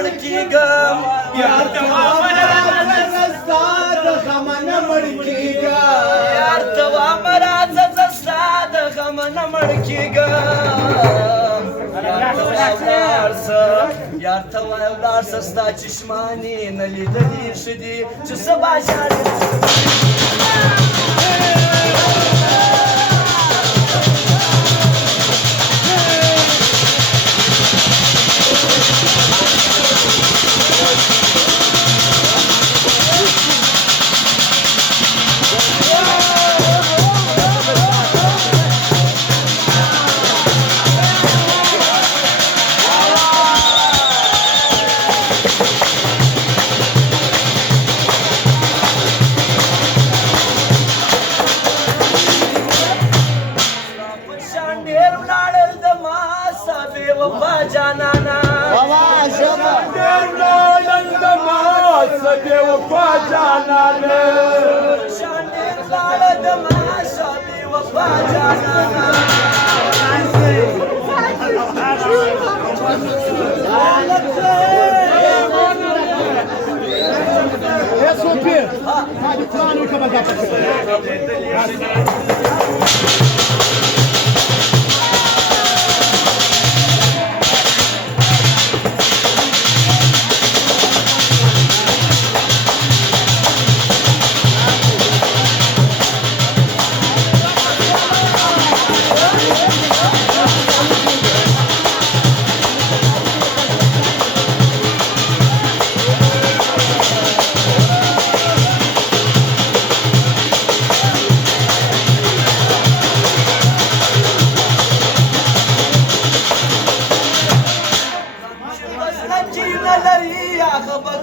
مړ کیږم یار ته راځه زستا د غم نه مړ کیږم یار ته راځه زستا د غم نه مړ کیږم یار ته ولاړ سه ستا چشمانې نه لیدلي ښه دي چې سبا ژاړې وفا جانانا ډېر لاړل د ما څه بې وفا جانانه شان ډېر لاړه د ما څه بې وفا جانانا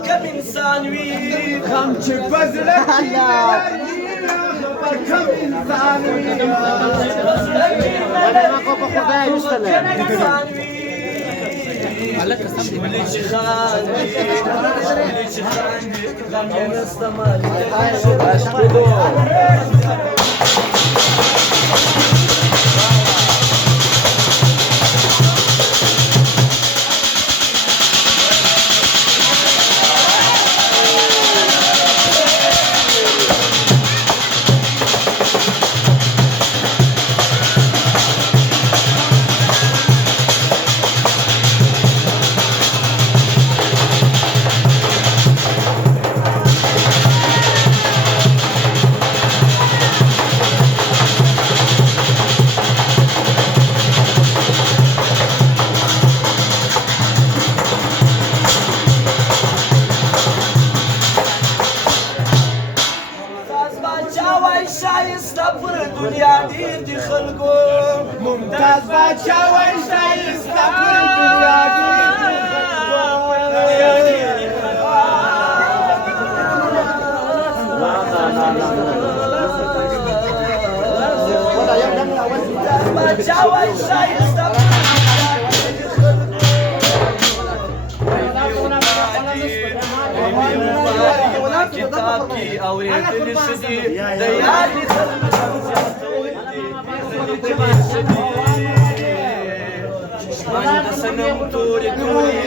کم انسان وي غم چې په زړه کې لري هغه کم انسان وي شملې چې خاندي غم یې نسته مالي شایسته پر دنیا ډېر دي خلکو ممتاز باچا وای شایسته پر دنیا ډېر دي باچا وای شایسته کتاب کې اورېدلې ښه دي د یارې خلکو چشمانې د صنم تورې تورې